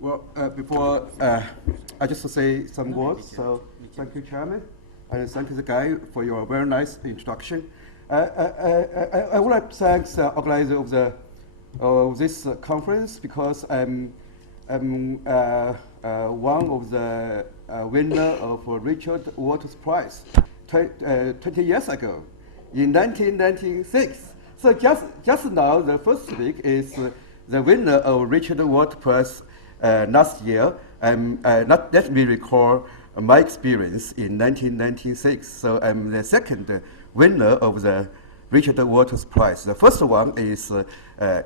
Well, before I just say some words. So thank you, Chairman, and thank you, the guy, for your very nice introduction. I would like to thank the organizer of this conference because I'm one of the winner of Richard Waters Prize 20 years ago in 1996. So just now, the first week is the winner of Richard Waters Prize last year. Let me recall my experience in 1996. So I'm the second winner of the Richard Waters Prize. The first one is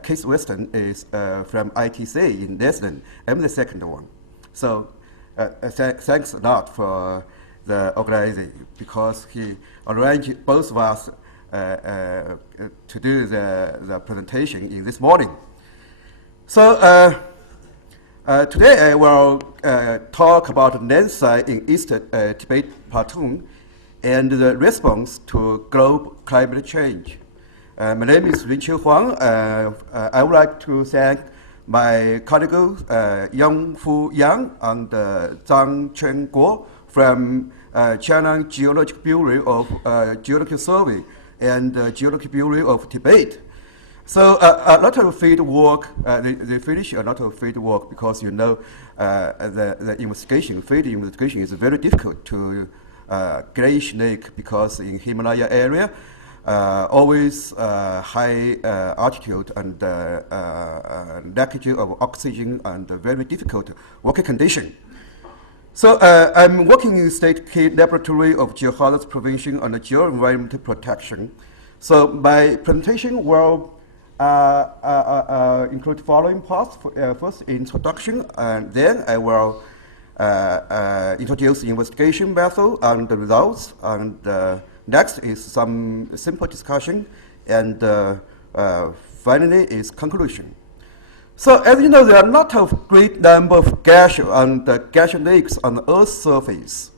Case Weston is from ITC in Dresden. I'm the second one. So thanks a lot for the organizing because he arranged both of us to do the presentation in this morning. So today I will talk about Nansai in East Tibet Platoon and the response to global climate change. My name is Runqiu Huang. I would like to thank my colleagues Yang and Zhang Chengguo from China Geological Bureau of Geological Survey and Geological Bureau of Tibet. So a lot of field work, they finish a lot of field work because the field investigation is very difficult to Glacier Lake because in Himalaya area, always high altitude and leakage of oxygen and very difficult working condition. So I'm working in the State Key Laboratory of Geohazard Prevention and Geo-environmental Protection. So my presentation will include the following parts. First, introduction, and then I will introduce the investigation method and the results, and next is some simple discussion, and finally is conclusion. So as you know, there are a lot of great number of glacier and glacier lakes on the Earth's surface,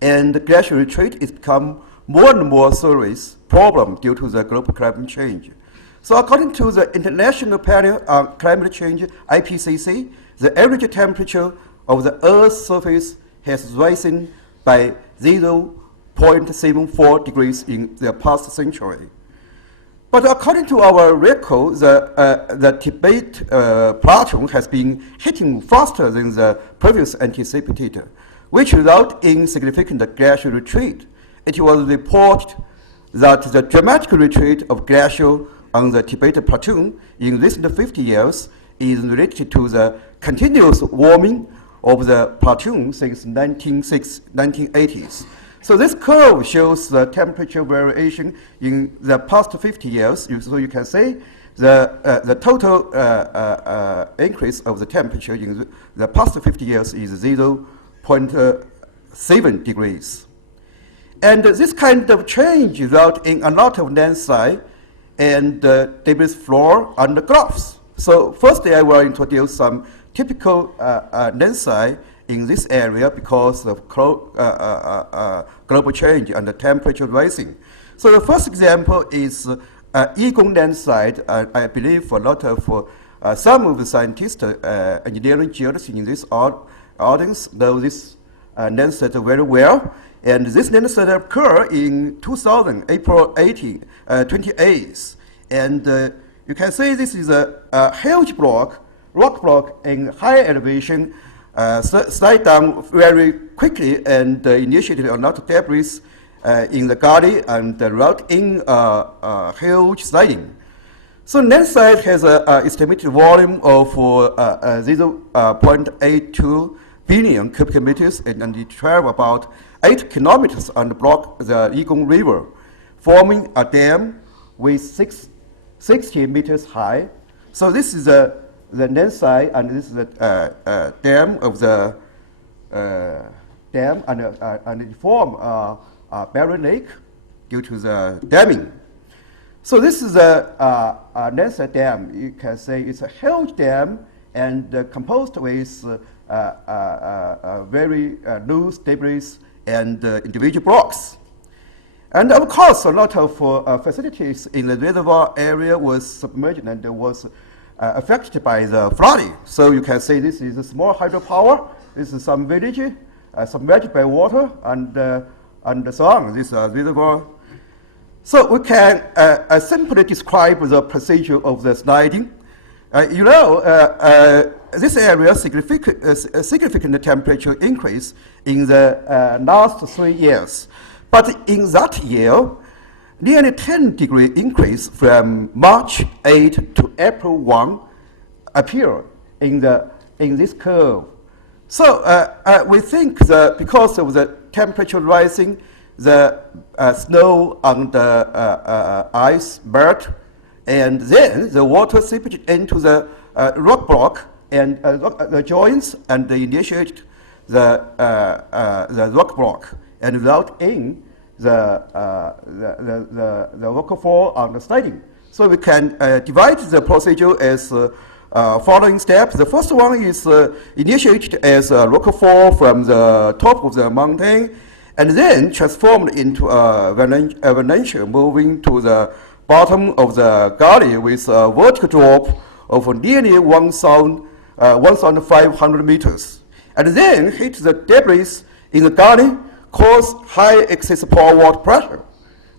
and the glacier retreat has become more and more serious problem due to the global climate change. So according to the International Panel on Climate Change, IPCC, the average temperature of the Earth's surface has risen by 0.74 degrees in the past century. But according to our record, the Tibet plateau has been hitting faster than the previous anticipated, which resulted in significant glacial retreat. It was reported that the dramatic retreat of glacier on the Tibet plateau in recent 50 years is related to the continuous warming of the plateau since 1980s. So this curve shows the temperature variation in the past 50 years. So you can see the total increase of the temperature in the past 50 years is 0.7 degrees. And this kind of change results in a lot of landslide and debris floor and graphs. So firstly, I will introduce some typical landslide in this area because of global change and the temperature rising. So the first example is Yigung landslide. I believe a lot of some of the scientists, engineering geologists in this audience know this landslide very well. And this landslide occurred in 2000, April 28th. And you can see this is a huge rock block in high elevation, slide down very quickly and initiated a lot of debris in the gully and result in huge sliding. So landslide has an estimated volume of 0.82 billion cubic meters, and it travels about 8 kilometers and block the Yigung River, forming a dam with 60 meters high. So this is the landslide, and this is the dam of the dam, and it forms a barrier lake due to the damming. So this is a landslide dam. You can say it's a huge dam and composed with very loose debris and individual blocks. And of course, a lot of facilities in the reservoir area was submerged and was affected by the flooding. So you can see this is a small hydropower. This is some village, submerged by water, and so on. This is a reservoir. So we can simply describe the procedure of the sliding. This area significant temperature increase in the last 3 years. But in that year, nearly 10-degree increase from March 8 to April 1 appear in this curve. So we think that because of the temperature rising, the snow and ice melt, and then the water seepage into the rock block and the joints, and they initiate the rock block and result in the rockfall and the sliding. So we can divide the procedure as following steps. The first one is initiated as a rockfall from the top of the mountain, and then transformed into avalanche, moving to the bottom of the gully with a vertical drop of nearly 1,500 meters, and then hit the debris in the gully, cause high excess pore water pressure,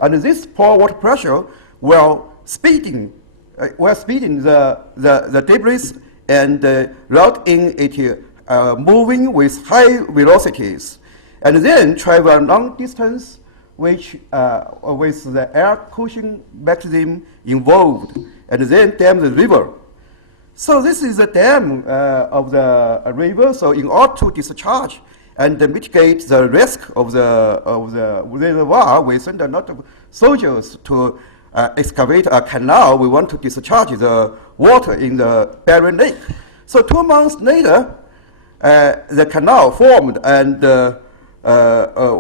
and this pore water pressure will speeding the debris and result in it moving with high velocities, and then travel a long distance, which with the air cushion mechanism involved, and then dam the river. So this is the dam of the river. So in order to discharge and mitigate the risk of the reservoir, we send a lot of soldiers to excavate a canal. We want to discharge the water in the Bering Lake. So 2 months later, the canal formed, and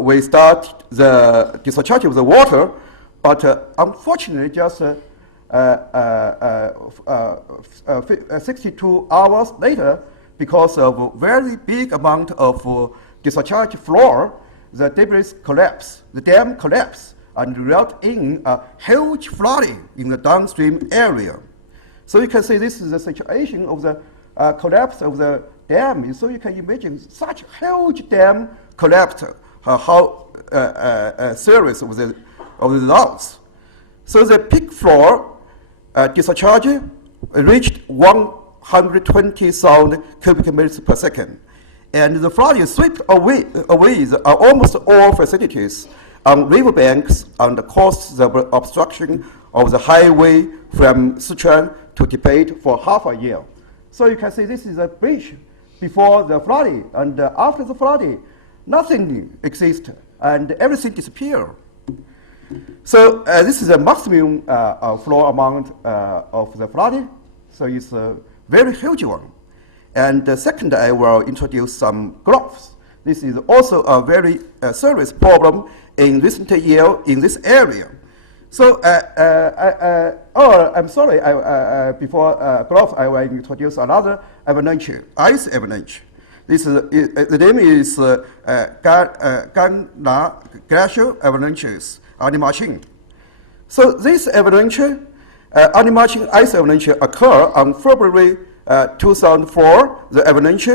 we start the discharge of the water, but unfortunately, just 62 hours later, because of a very big amount of discharge floor, the debris collapse, the dam collapse, and result in a huge flooding in the downstream area. So you can see this is the situation of the collapse of the dam. So you can imagine such huge dam collapsed, how serious of the results. So the peak floor discharge reached 120,000 cubic meters per second, and the flooding swept away almost all facilities on riverbanks and caused the obstruction of the highway from Sichuan to Tibet for half a year. So you can see this is a bridge before the flooding, and after the flooding, nothing exists and everything disappeared. So this is the maximum flow amount of the flooding. So it's a very huge one. And second, I will introduce some graphs. This is also a very serious problem in recent year in this area. So, I'm sorry, before graph, I will introduce another avalanche, ice avalanche. This is, the name is Ganna Glacial Avalanches, Animaching. So this avalanche, Animaching ice avalanche occur on February 2004. The avalanche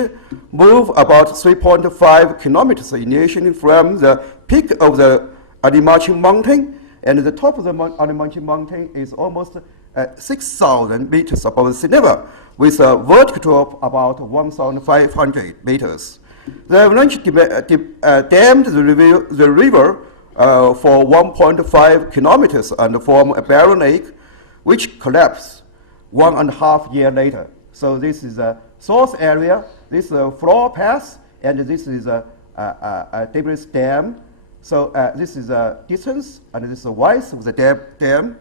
moved about 3.5 kilometers initially from the peak of the Animaching mountain, and the top of the Animaching mountain is almost 6,000 meters above sea level, with a vertical drop about 1,500 meters. The avalanche dammed the river for 1.5 kilometers and formed a Bering Lake, which collapsed 1.5 years later. So this is a source area, this is a floor path, and this is a debris dam. So this is a distance, and this is the width of the dam.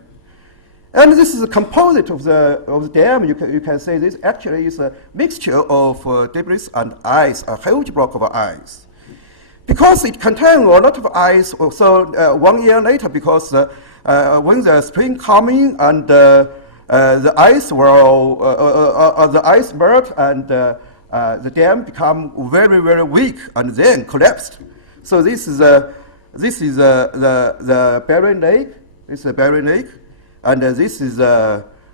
And this is a composite of the dam. You can say this actually is a mixture of debris and ice, a huge block of ice. Because it contains a lot of ice, so 1 year later, because when the spring coming and the ice melt and the dam become very, very weak and then collapsed. So this is the Bering Lake. This is the Bering Lake, and this is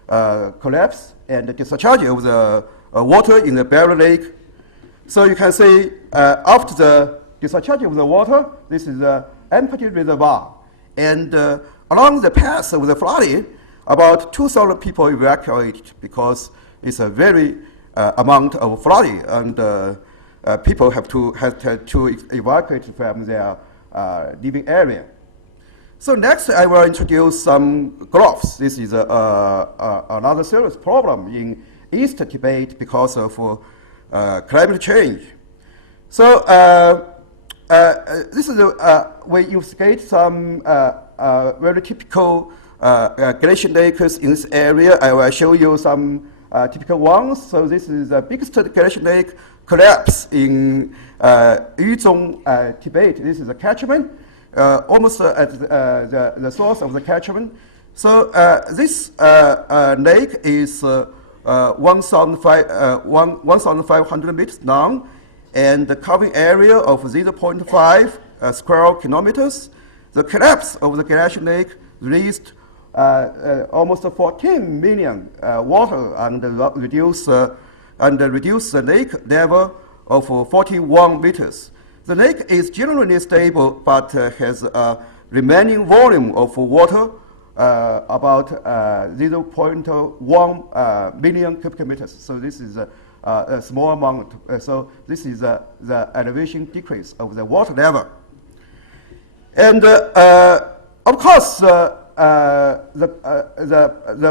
collapse and the discharge of the water in the Barrier Lake. So you can see after the discharge of the water, this is an empty reservoir. And along the path of the flooding, about 2,000 people evacuated because it's a very amount of flooding, and people had to evacuate from their living area. So next, I will introduce some graphs. This is another serious problem in East Tibet because of climate change. So this is we illustrate some very typical glacier lakes in this area. I will show you some typical ones. So this is the biggest glacier lake collapse in Yuzhong, Tibet. This is a catchment, almost at the source of the catchment. So this lake is 1,500 meters long, and the covering area of 0.5 square kilometers. The collapse of the glacier lake released almost 14 million water and reduced the lake level of 41 meters. The lake is generally stable, but has a remaining volume of water about 0.1 million cubic meters. So this is a small amount. So this is the elevation decrease of the water level. And of course, the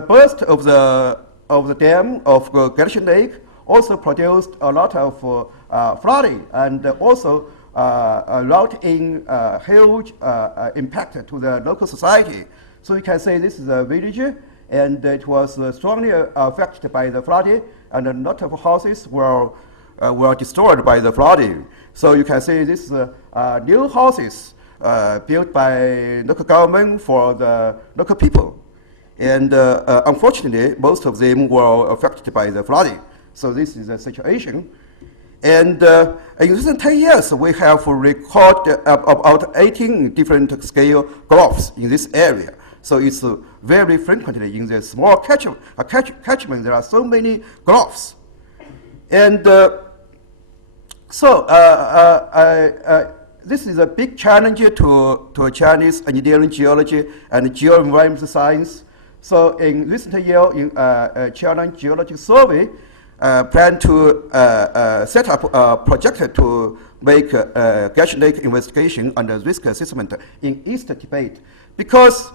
burst of the dam of Glacier Lake also produced a lot of flooding, and also wrought in huge impact to the local society. So you can say this is a village, and it was strongly affected by the flooding, and a lot of houses were destroyed by the flooding. So you can say this new houses built by local government for the local people. And unfortunately, most of them were affected by the flooding. So this is the situation. And in recent 10 years, we have recorded about 18 different scale graphs in this area. So it's very frequently in the small catchment, there are so many graphs. And this is a big challenge to Chinese engineering, geology, and geoenvironmental science. So in recent year, in China Geological Survey, plan to set up a project to make glacier lake investigation and risk assessment in East Tibet, because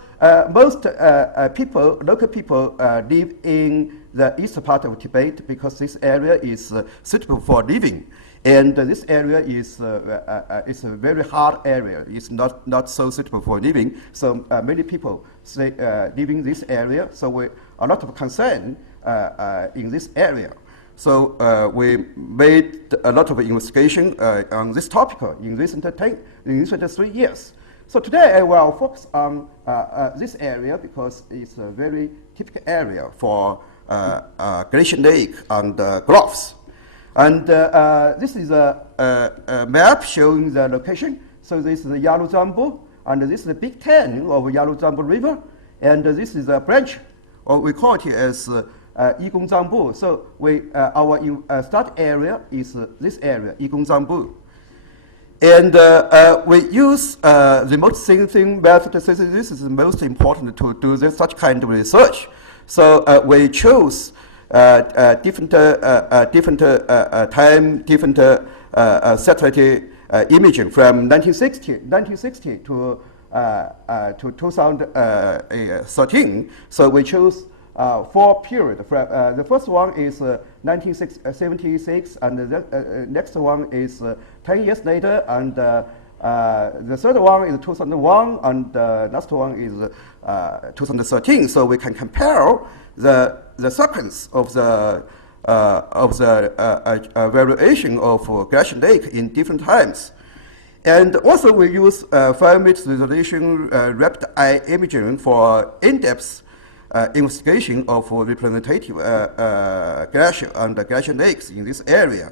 most local people live in the east part of Tibet, because this area is suitable for living. And this area is a very hard area. It's not so suitable for living. So many people say live in this area. So a lot of concern in this area. So we made a lot of investigation on this topic in recent 3 years. So today I will focus on this area because it's a very typical area for glacier lake and graphs. And this is a map showing the location. So this is the Yalu Zambu, and this is the big tongue of Yalu Zambu River, and this is a branch, or we call it as Yigong Zambu. So our start area is this area, Yigong Zambu. And we use remote sensing method. This is the most important to do such kind of research. So we chose different time, different satellite imaging from 1960 to 2013. So we chose 4 periods. The first one is 1976, and the next one is 10 years later, and the third one is 2001, and the last one is 2013. So we can compare the sequence of the variation of glacier lake in different times. And also we use 5 meters resolution rapid eye imaging for in-depth investigation of representative glacier and glacier lakes in this area.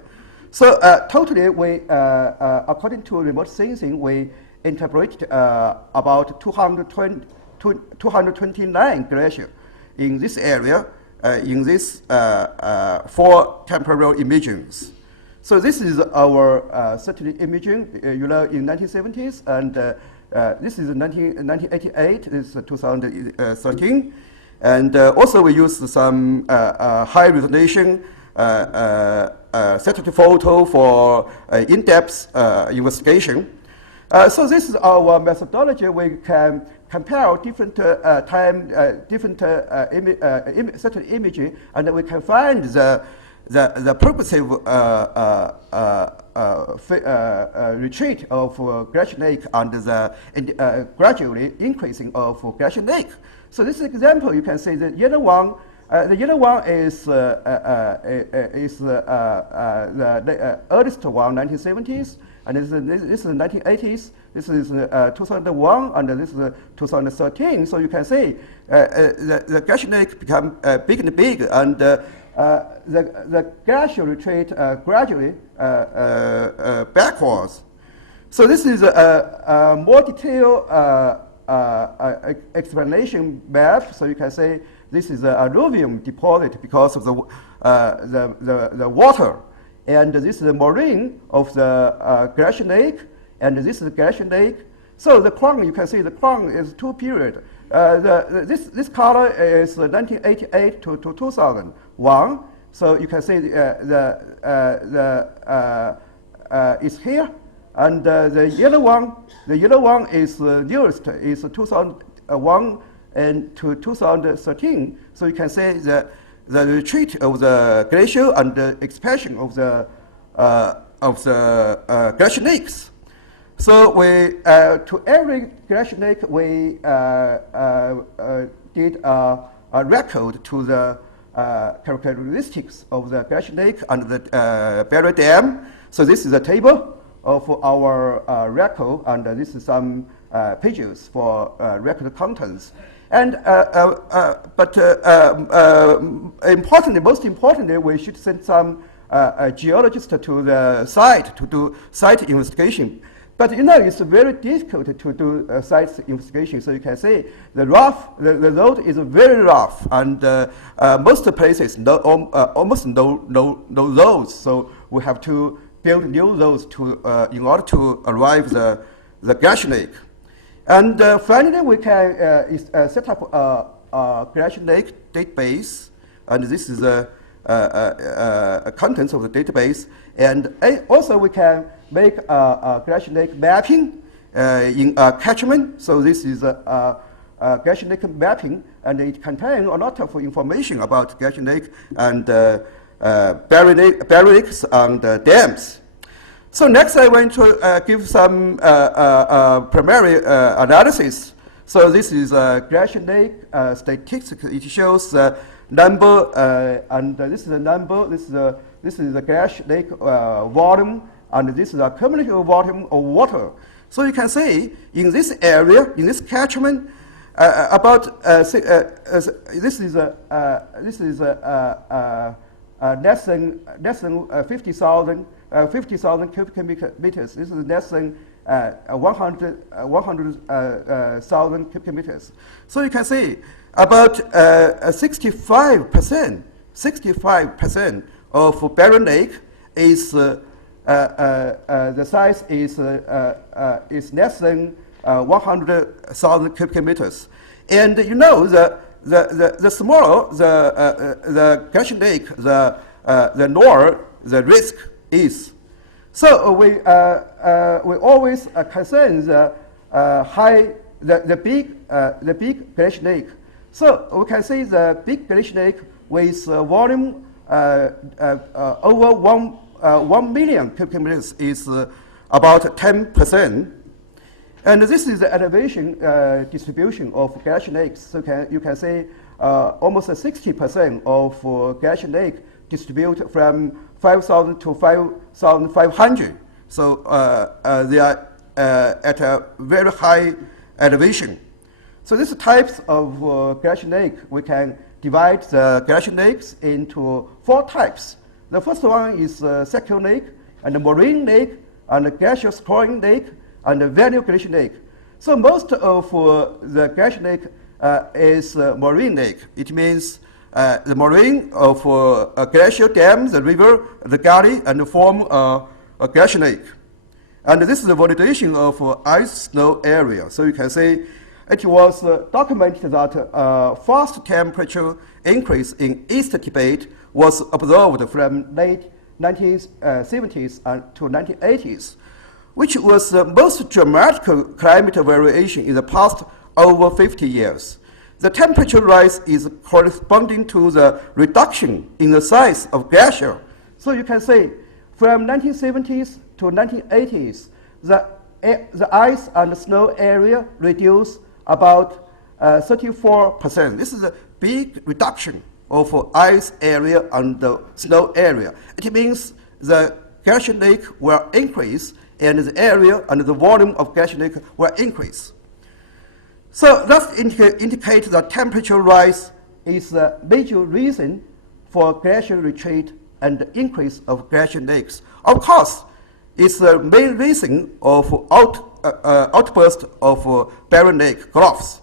So totally, we, according to remote sensing, we interpreted about 229 glaciers in this area. in these 4 temporal imagings. So this is our satellite imaging, in 1970s, and this is 1988, this is 2013. And also we use some high resolution satellite photo for in-depth investigation. So this is our methodology. We can compare different different satellite imaging, and we can find the progressive retreat of glacial lake and the gradually increasing of glacial lake. So this example, you can see the yellow one. The yellow one is the earliest one, 1970s, and this is the 1980s. This is 2001, and this is 2013. So you can see the glacial lake become big and big, and the glacial retreat gradually backwards. So this is a more detailed explanation map. So you can say this is an alluvium deposit because of the water, and this is the marine of the glacial lake, and this is the glacial lake. So the crown, you can see the crown is 2 period. This color is 1988 to 2001. So you can see is here, and the yellow one is newest, is 2001 and to 2013. So you can say the retreat of the glacier and the expansion of the glacial lakes. So we to every glacial lake we did a record to the characteristics of the glacial lake and the barrier dam. So this is a table of our record, and this is some pages for record contents. And most importantly, we should send some geologists to the site to do site investigation. But it's very difficult to do site investigation. So you can see the road is very rough, and most places almost no roads. So we have to build new roads in order to arrive the glacial lake. And finally, we can set up a glacial lake database, and this is the contents of the database. And also we can make a glacial lake mapping in a catchment. So this is a glacial lake mapping, and it contains a lot of information about glacial lake and barrier lakes and dams. So next I want to give some primary analysis. So this is glacial lake statistics. It shows number, and this is the number. This is the glacial lake volume, and this is the cumulative volume of water. So you can see in this area, in this catchment, about this is less than 50,000 cubic meters. This is less than 100,000 cubic meters. So you can see about 65% of barrier lake is the size is less than 100,000 cubic meters. And the smaller the glacial lake, the lower the risk is. So we always concern the big glacial lake. So we can see the big glacial lake with volume over 1 million cubic meters is about 10%. And this is the elevation distribution of glacial lakes. So you can see almost 60% of glacial lake distribute from 5,000 to 5,500. So they are at a very high elevation. So these types of glacial lake, we can divide the glacial lakes into 4 types. The first one is sectional lake, and the marine lake, and the glacial sprawling lake, and the valley glacial lake. So most of the glacial lake is marine lake. It means the moraine of a glacial dam, the river, the gully, and form a glacial lake. And this is the validation of ice snow area. So you can say it was documented that fast temperature increase in East Tibet was observed from late 1970s to 1980s, which was the most dramatic climate variation in the past over 50 years. The temperature rise is corresponding to the reduction in the size of glacier. So you can say from 1970s to 1980s, the ice and snow area reduced about 34%. This is a big reduction of ice area and the snow area. It means the glacial lake will increase and the area and the volume of glacial lake will increase. So that indicates that temperature rise is a major reason for glacial retreat and the increase of glacial lakes. Of course, it's the main reason of outburst of barren lake gulfs.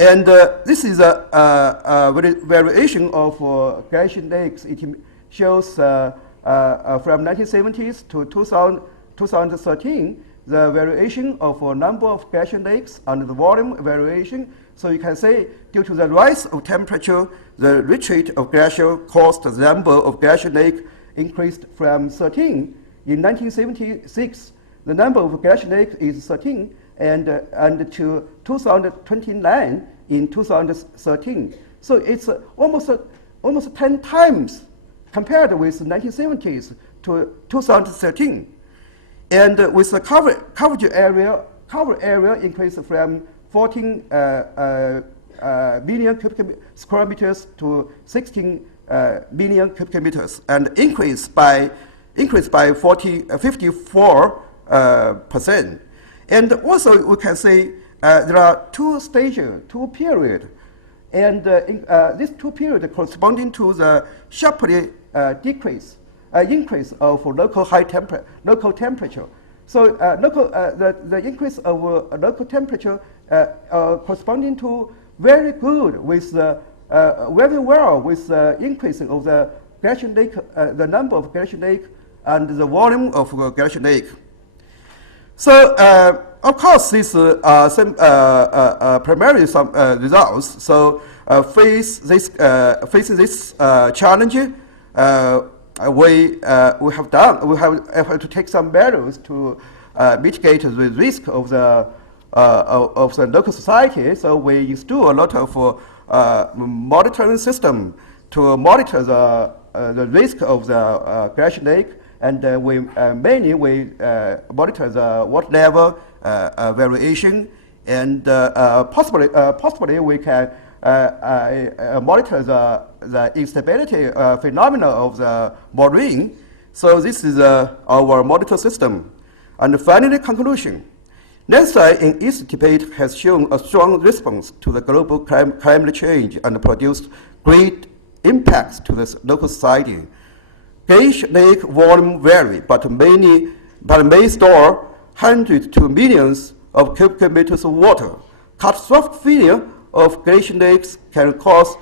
And this is a variation of glacial lakes. It shows from 1970s to 2013, the variation of a number of glacial lakes and the volume variation. So you can say due to the rise of temperature, the retreat of glacier caused the number of glacial lake increased from 13. In 1976, the number of glacial lakes is 13, and to 2029 in 2013. So it's almost 10 times compared with the 1970s to 2013. And with the coverage area increased from 14 million cubic square meters to 16 million cubic meters, and increased by 54%. And also we can say there are two stages, two periods, and these two periods corresponding to the sharply increase of local temperature. So the increase of local temperature corresponding to very good with very well with the increasing of the glacial lake, the number of glacial lake and the volume of glacial lake. So of course these some primarily some results. So facing this challenge, we have to take some measures to mitigate the risk of the local society. So we install a lot of monitoring system to monitor the risk of the glacial lake, and we mainly monitor the water level variation, and possibly we can monitor the instability phenomena of the moraine. So this is our monitor system. And finally, conclusion. Landslide in East Tibet has shown a strong response to the global climate change and produced great impacts to the local society. Glacial lake volume vary, but may store hundreds to millions of cubic meters of water. Catastrophic failure of glacial lakes can cause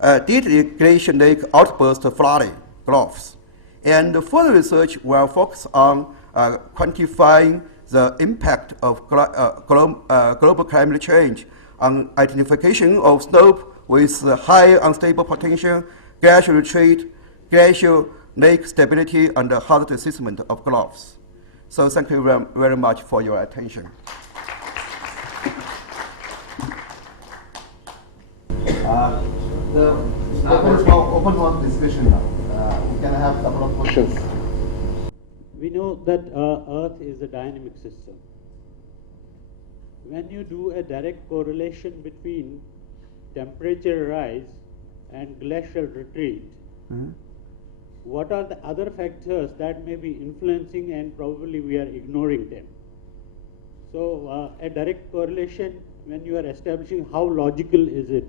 deadly glacial lake outburst flooding gulfs. And further research will focus on quantifying the impact of global climate change on identification of slope with high unstable potential, glacial retreat, glacial lake stability, and hazard assessment of gulfs. So thank you very much for your attention. Open one discussion now. We can have a couple of questions. We know that Earth is a dynamic system. When you do a direct correlation between temperature rise and glacial retreat, what are the other factors that may be influencing, and probably we are ignoring them? So a direct correlation, when you are establishing, how logical is it?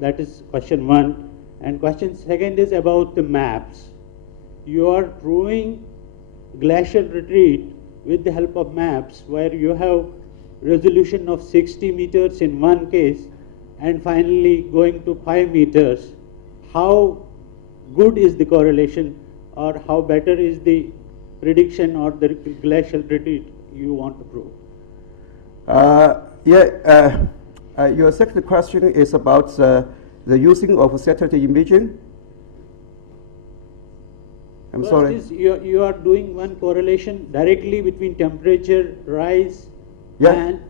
That is question one. And question second is about the maps. You are drawing glacial retreat with the help of maps, where you have resolution of 60 meters in one case and finally going to 5 meters, how good is the correlation, or how better is the prediction or the glacial retreat you want to prove? Your second question is about the using of satellite imaging. I'm First sorry. is you are doing one correlation directly between temperature rise Yeah. and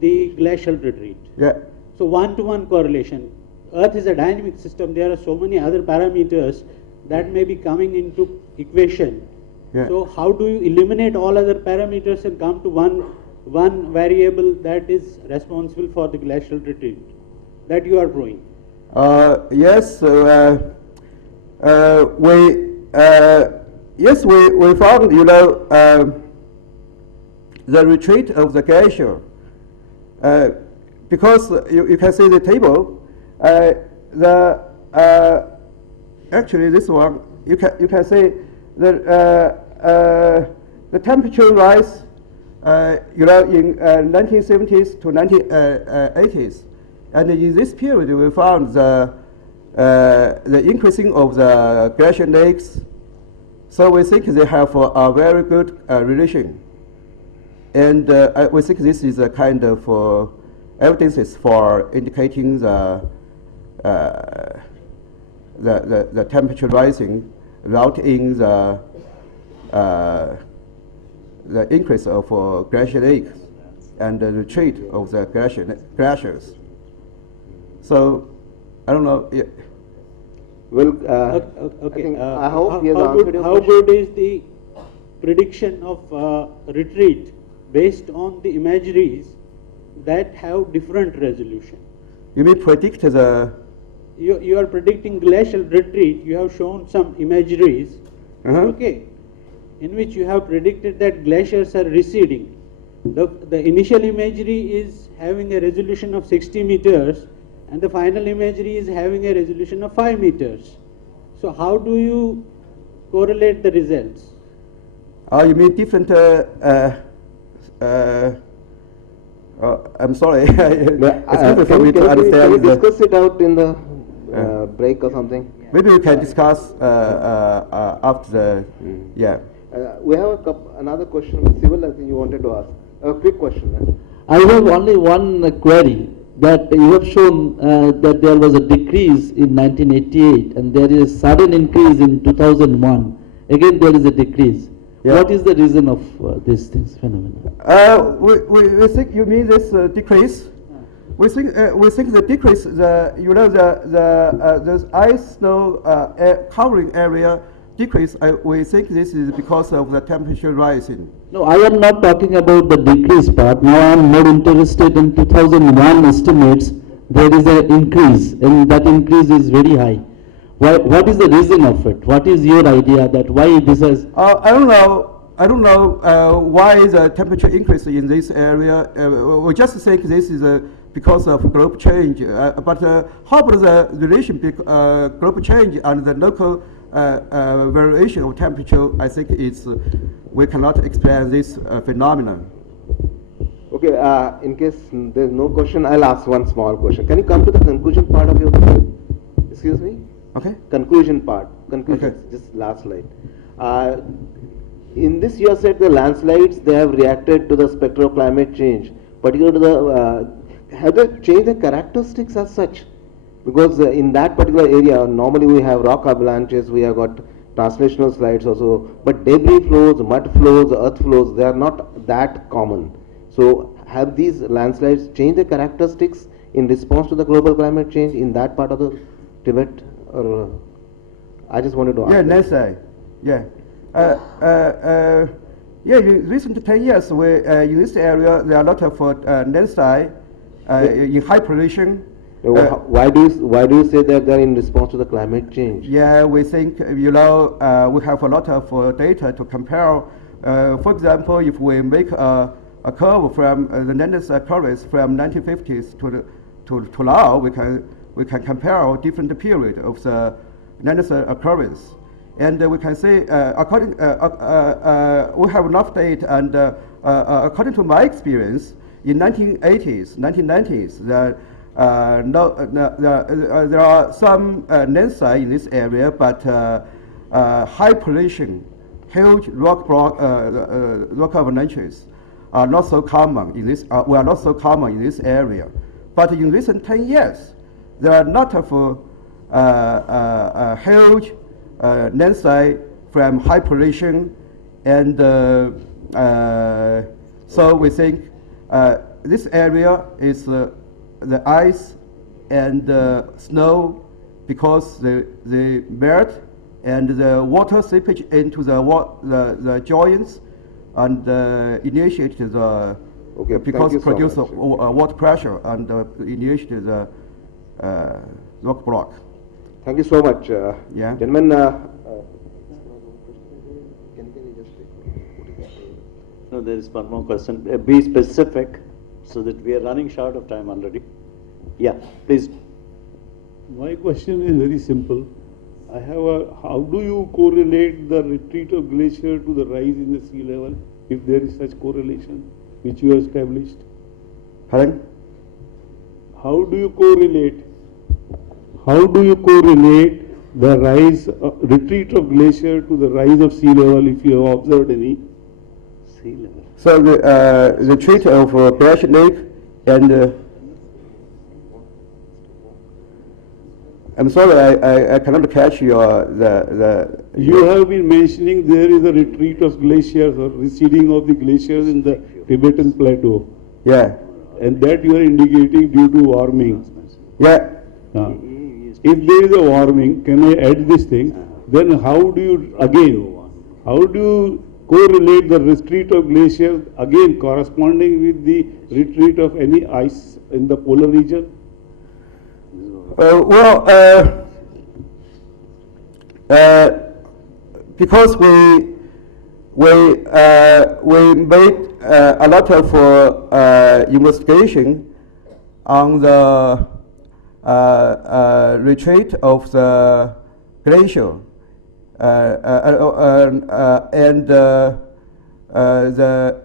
the glacial retreat. Yeah. So one-to-one correlation. Earth is a dynamic system. There are so many other parameters that may be coming into equation. Yeah. So how do you eliminate all other parameters and come to one variable that is responsible for the glacial retreat that you are proving? Yes. We found the retreat of the glacier. Because you can see the table, actually this one you can see the temperature rise in 1970s to 1980s, and in this period we found the increasing of the glacial lakes. So we think they have a very good relation. And we think this is a kind of evidences for indicating the temperature rising, resulting in the increase of glacial lakes and the retreat of the glaciers. So I don't know. Yeah. Well, Okay. I hope he has answered your how question. good is the prediction of retreat based on the imageries that have different resolution? You mean predict the? You are predicting glacial retreat. You have shown some imageries, okay, in which you have predicted that glaciers are receding. The initial imagery is having a resolution of 60 meters, and the final imagery is having a resolution of 5 meters. So how do you correlate the results? You mean different? I'm sorry. It's difficult for me to Can we understand. discuss it out in the break or something? Maybe we can discuss after the. Yeah. We have another question with Civil, I think you wanted to ask. A quick question. I have only one query, that you have shown that there was a decrease in 1988 and there is a sudden increase in 2001. Again there is a decrease. Yeah. What is the reason of this phenomenon? We think you mean this decrease. We think the decrease, the ice snow covering area decrease. We think this is because of the temperature rising. No, I am not talking about the decrease part. Now I am more interested in 2001 estimates. There is an increase, and that increase is very high. What is the reason of it? What is your idea that why this has? I don't know why the temperature increase in this area. We just think this is because of global change. But how about the relation between global change and the local variation of temperature? I think we cannot explain this phenomenon. Okay, in case there's no question, I'll ask one small question. Can you come to the conclusion part of your question? Excuse me? Okay. Conclusion part. Conclusion, Okay. just last slide. In this you have said the landslides, they have reacted to the spectrum of climate change. Particularly to the, have they changed the characteristics as such? Because in that particular area, normally we have rock avalanches, we have got translational slides also, but debris flows, mud flows, earth flows, they are not that common. So have these landslides changed the characteristics in response to the global climate change in that part of the Tibet? Or I just wanted to ask. Yeah, that. let's say. Yeah. In recent 10 years, in this area, there are a lot of landslide in high pollution. Why do you say that they're in response to the climate change? Yeah, we think, we have a lot of data to compare. For example, if we make a curve from the landslide curves from 1950s to now, we can compare different period of the landslide occurrence. And we can say, we have enough data, and according to my experience, in 1980s, 1990s, there are some landslide in this area, but high pollution, huge rock avalanches are not so common in this. Were not so common in this area, but in recent 10 years, there are not of huge landslide from high pollution, and so we think this area is the ice and snow, because the melt and the water seepage into the joints and initiate the Okay, because thank you so produce much. water pressure and initiate the rock block. Thank you so much. Yeah. Gentlemen, No, there is one more question. Be specific, so that we are running short of time already. Yeah, please. My question is very simple. I have a, how do you correlate the retreat of glacier to the rise in the sea level, if there is such correlation, which you have established? Pardon? How do you correlate the rise, retreat of glacier to the rise of sea level, if you have observed any? Sea level. So the retreat of Glacier Lake and I'm sorry, I cannot catch your You have been mentioning there is a retreat of glaciers or receding of the glaciers in the Tibetan plateau, yeah, and that you are indicating due to warming. yeah. If there is a warming, can I add this thing? Then how do you correlate the retreat of glaciers again corresponding with the retreat of any ice in the polar region? Because we made a lot of investigation on the retreat of the glacier and the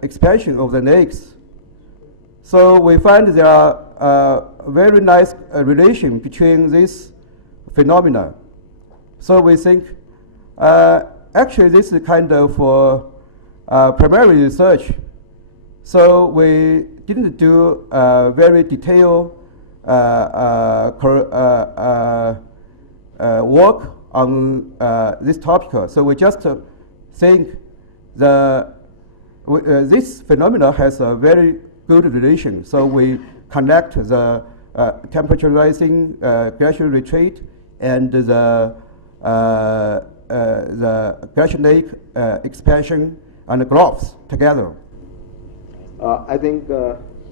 expansion of the lakes. So we find there are very nice relation between these phenomena. So we think actually this is kind of primary research. So we didn't do very detailed work on this topic. So we just think this phenomena has a very good relation. So we connect the temperature rising, glacial retreat, and the glacier lake expansion and growth together. I think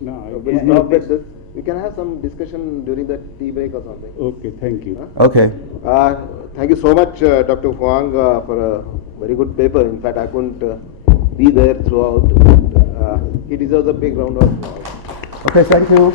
No, we'll stop with this. We can have some discussion during the tea break or something. Okay, thank you. Okay. Thank you so much, Dr. Huang, for a very good paper. In fact, I couldn't be there throughout. He deserves a big round of applause. Okay, thank you.